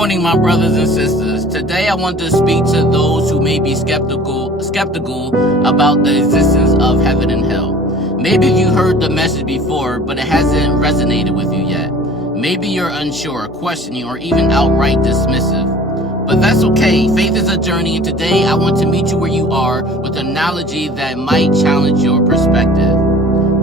morning, my brothers and sisters. Today I want to speak to those who may be skeptical about the existence of heaven and hell. Maybe you heard the message before, but it hasn't resonated with you yet. Maybe you're unsure, questioning, or even outright dismissive. But that's okay. Faith is a journey, and today I want to meet you where you are with an analogy that might challenge your perspective.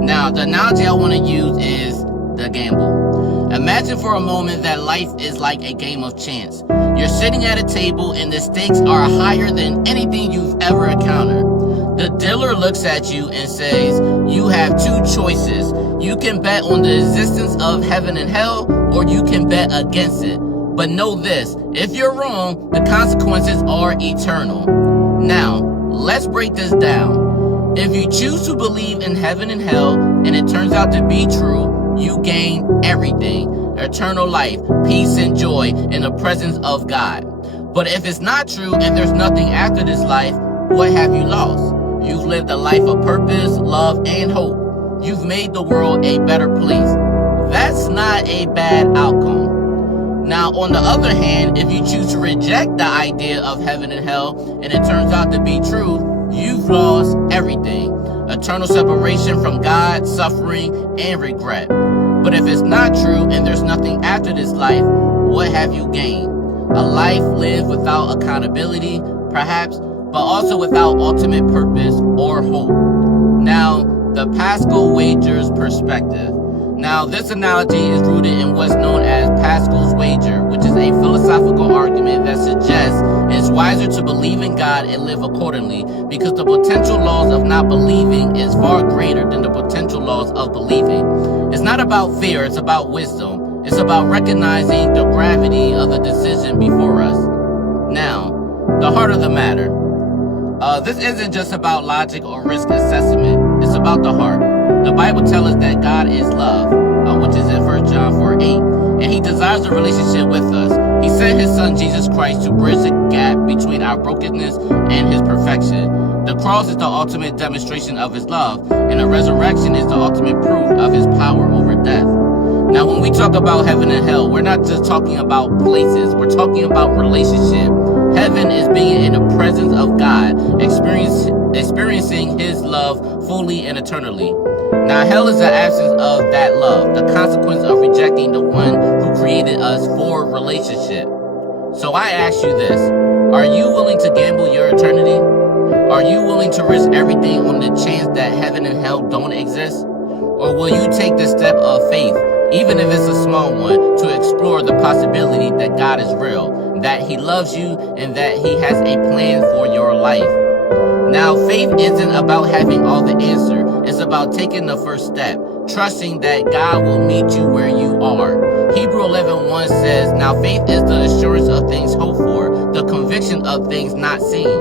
Now, the analogy I want to use is the gamble. Imagine for a moment that life is like a game of chance. You're sitting at a table and the stakes are higher than anything you've ever encountered. The dealer looks at you and says, you have two choices. You can bet on the existence of heaven and hell, or you can bet against it. But know this, if you're wrong, the consequences are eternal. Now, let's break this down. If you choose to believe in heaven and hell, and it turns out to be true, you gain everything: eternal life, peace, and joy in the presence of God. But if it's not true and there's nothing after this life, what have you lost? You've lived a life of purpose, love, and hope. You've made the world a better place. That's not a bad outcome. Now, on the other hand, if you choose to reject the idea of heaven and hell, and it turns out to be true, you've lost everything: eternal separation from God, suffering, and regret. But if it's not true and there's nothing after this life, what have you gained? A life lived without accountability, perhaps, but also without ultimate purpose or hope. Now, the Pascal wager's perspective. Now, this analogy is rooted in what's known as Pascal's wager, which is a philosophical argument that suggests it's wiser to believe in God and live accordingly, because the potential loss of not believing is far greater than the potential loss of believing. It's not about fear, it's about wisdom. It's about recognizing the gravity of the decision before us. Now, the heart of the matter. This isn't just about logic or risk assessment. It's about the heart. The Bible tells us that God is love, which is in 1 John 4:8, and He desires a relationship with us. He sent His Son Jesus Christ to bridge the gap between our brokenness and His perfection. The cross is the ultimate demonstration of His love, and the resurrection is the ultimate proof of His power over death. Now, when we talk about heaven and hell, we're not just talking about places, we're talking about relationship. Heaven is being in the presence of God, experiencing His love fully and eternally. Now, hell is the absence of that love, the consequence of rejecting the one who created us for relationship. So I ask you this: are you willing to gamble your eternity? Are you willing to risk everything on the chance that heaven and hell don't exist? Or will you take the step of faith, even if it's a small one, to explore the possibility that God is real, that He loves you, and that He has a plan for your life? Now, faith isn't about having all the answers. It's about taking the first step, trusting that God will meet you where you are. Hebrews 11:1 says, now faith is the assurance of things hoped for, the conviction of things not seen.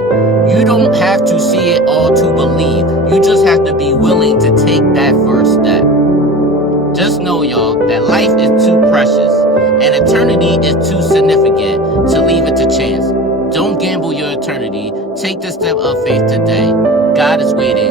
You don't have to see it all to believe. You just have to be willing to take that first step. Just know, y'all, that life is too precious and eternity is too significant to leave it to chance. Don't gamble your eternity. Take the step of faith today. God is waiting.